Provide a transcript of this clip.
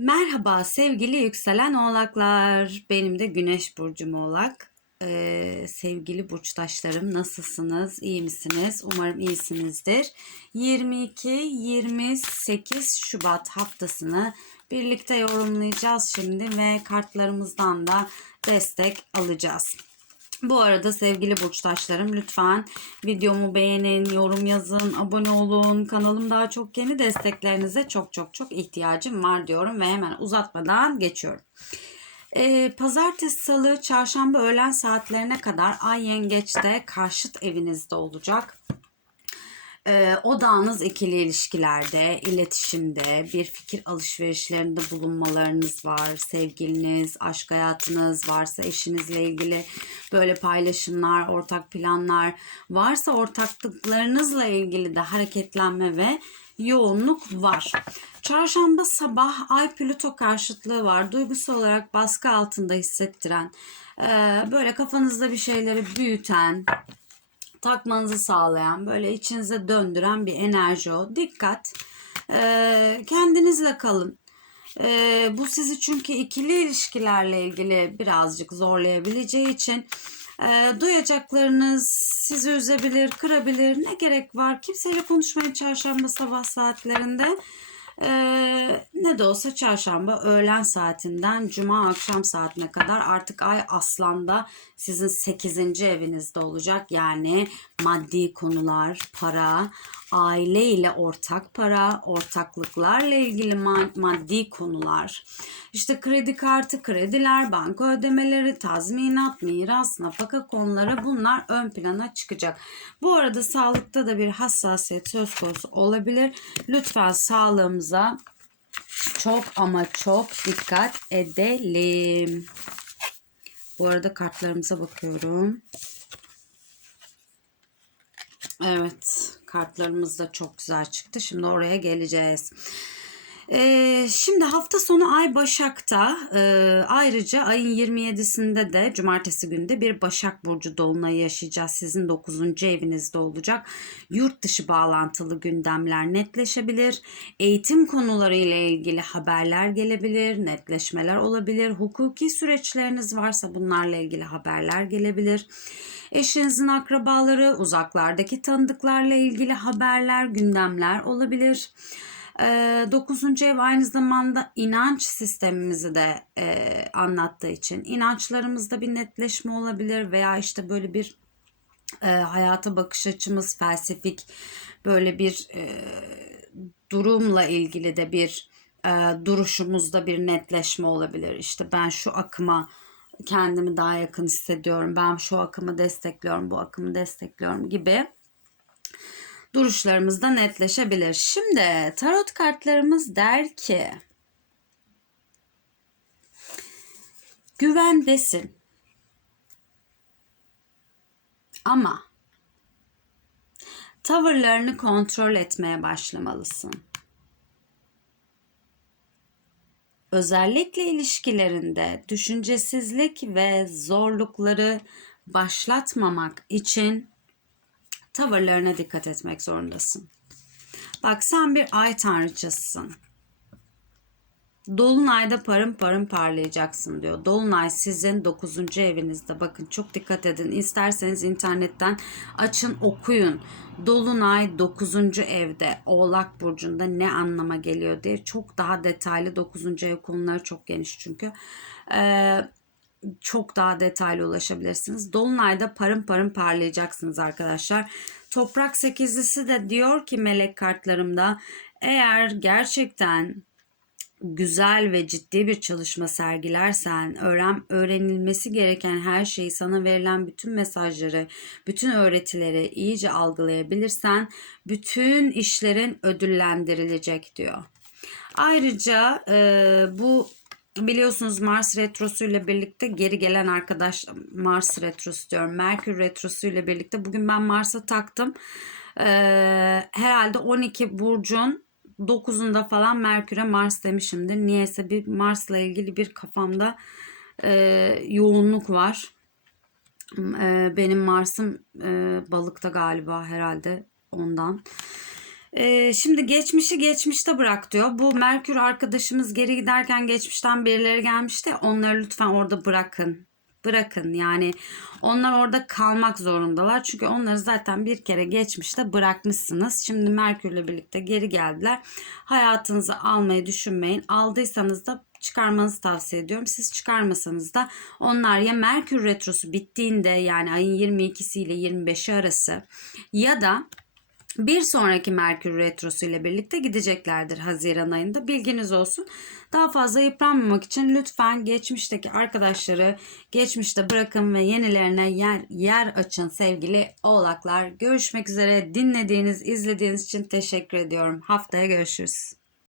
Merhaba sevgili yükselen oğlaklar. Benim de güneş burcum oğlak. Ee, sevgili burçtaşlarım nasılsınız? İyi misiniz? Umarım iyisinizdir. 22-28 Şubat haftasını birlikte yorumlayacağız şimdi ve kartlarımızdan da destek alacağız. Bu arada sevgili burçtaşlarım lütfen videomu beğenin, yorum yazın, abone olun. Kanalım daha çok yeni desteklerinize çok çok çok ihtiyacım var diyorum ve hemen uzatmadan geçiyorum. Ee, pazartesi, salı, çarşamba öğlen saatlerine kadar Ay Yengeç'te karşıt evinizde olacak. Ee, odağınız ikili ilişkilerde, iletişimde, bir fikir alışverişlerinde bulunmalarınız var. Sevgiliniz, aşk hayatınız varsa eşinizle ilgili böyle paylaşımlar, ortak planlar varsa ortaklıklarınızla ilgili de hareketlenme ve yoğunluk var. Çarşamba sabah Ay Plüto karşıtlığı var. Duygusal olarak baskı altında hissettiren, böyle kafanızda bir şeyleri büyüten, takmanızı sağlayan, böyle içinize döndüren bir enerji o. Dikkat. Ee, kendinizle kalın. Ee, bu sizi çünkü ikili ilişkilerle ilgili birazcık zorlayabileceği için e, duyacaklarınız sizi üzebilir, kırabilir. Ne gerek var? Kimseyle konuşmayın çarşamba sabah saatlerinde. Ee, ne de olsa çarşamba öğlen saatinden cuma akşam saatine kadar artık ay aslanda sizin 8. evinizde olacak. Yani maddi konular, para, aile ile ortak para, ortaklıklarla ilgili maddi konular. İşte kredi kartı, krediler, banka ödemeleri, tazminat, miras, nafaka konuları bunlar ön plana çıkacak. Bu arada sağlıkta da bir hassasiyet söz konusu olabilir. Lütfen sağlığımıza çok ama çok dikkat edelim. Bu arada kartlarımıza bakıyorum. Evet, kartlarımız da çok güzel çıktı. Şimdi oraya geleceğiz. Ee, şimdi hafta sonu Ay Başak'ta e, ayrıca ayın 27'sinde de cumartesi günde bir Başak Burcu Dolunay'ı yaşayacağız. Sizin 9. evinizde olacak. Yurt dışı bağlantılı gündemler netleşebilir. Eğitim konuları ile ilgili haberler gelebilir. Netleşmeler olabilir. Hukuki süreçleriniz varsa bunlarla ilgili haberler gelebilir. Eşinizin akrabaları, uzaklardaki tanıdıklarla ilgili haberler, gündemler olabilir. Dokuzuncu ev aynı zamanda inanç sistemimizi de e, anlattığı için inançlarımızda bir netleşme olabilir veya işte böyle bir e, hayata bakış açımız felsefik böyle bir e, durumla ilgili de bir e, duruşumuzda bir netleşme olabilir. İşte ben şu akıma kendimi daha yakın hissediyorum. Ben şu akımı destekliyorum, bu akımı destekliyorum gibi duruşlarımız da netleşebilir. Şimdi tarot kartlarımız der ki güvendesin. Ama tavırlarını kontrol etmeye başlamalısın. Özellikle ilişkilerinde düşüncesizlik ve zorlukları başlatmamak için tavırlarına dikkat etmek zorundasın. Bak sen bir ay tanrıçasısın. Dolunayda parın parın parlayacaksın diyor. Dolunay sizin 9. evinizde. Bakın çok dikkat edin. İsterseniz internetten açın okuyun. Dolunay 9. evde Oğlak Burcu'nda ne anlama geliyor diye çok daha detaylı 9. ev konuları çok geniş çünkü. Ee, çok daha detaylı ulaşabilirsiniz. Dolunayda parın parın parlayacaksınız arkadaşlar. Toprak sekizlisi de diyor ki melek kartlarımda eğer gerçekten güzel ve ciddi bir çalışma sergilersen, öğren öğrenilmesi gereken her şeyi, sana verilen bütün mesajları, bütün öğretileri iyice algılayabilirsen bütün işlerin ödüllendirilecek diyor. Ayrıca e, bu biliyorsunuz Mars retrosu ile birlikte geri gelen arkadaş Mars retrosu diyorum. Merkür retrosu ile birlikte bugün ben Mars'a taktım. Ee, herhalde 12 burcun 9'unda falan Merkür'e Mars demişimdir. Niyeyse bir Mars'la ilgili bir kafamda e, yoğunluk var. E, benim Mars'ım e, balıkta galiba herhalde ondan. Şimdi geçmişi geçmişte bırak diyor. Bu Merkür arkadaşımız geri giderken geçmişten birileri gelmişti. Onları lütfen orada bırakın. Bırakın yani onlar orada kalmak zorundalar. Çünkü onları zaten bir kere geçmişte bırakmışsınız. Şimdi Merkür'le birlikte geri geldiler. Hayatınızı almayı düşünmeyin. Aldıysanız da çıkarmanızı tavsiye ediyorum. Siz çıkarmasanız da onlar ya Merkür retrosu bittiğinde yani ayın 22'si ile 25'i arası ya da bir sonraki Merkür Retrosu ile birlikte gideceklerdir Haziran ayında. Bilginiz olsun. Daha fazla yıpranmamak için lütfen geçmişteki arkadaşları geçmişte bırakın ve yenilerine yer, yer açın sevgili oğlaklar. Görüşmek üzere. Dinlediğiniz, izlediğiniz için teşekkür ediyorum. Haftaya görüşürüz.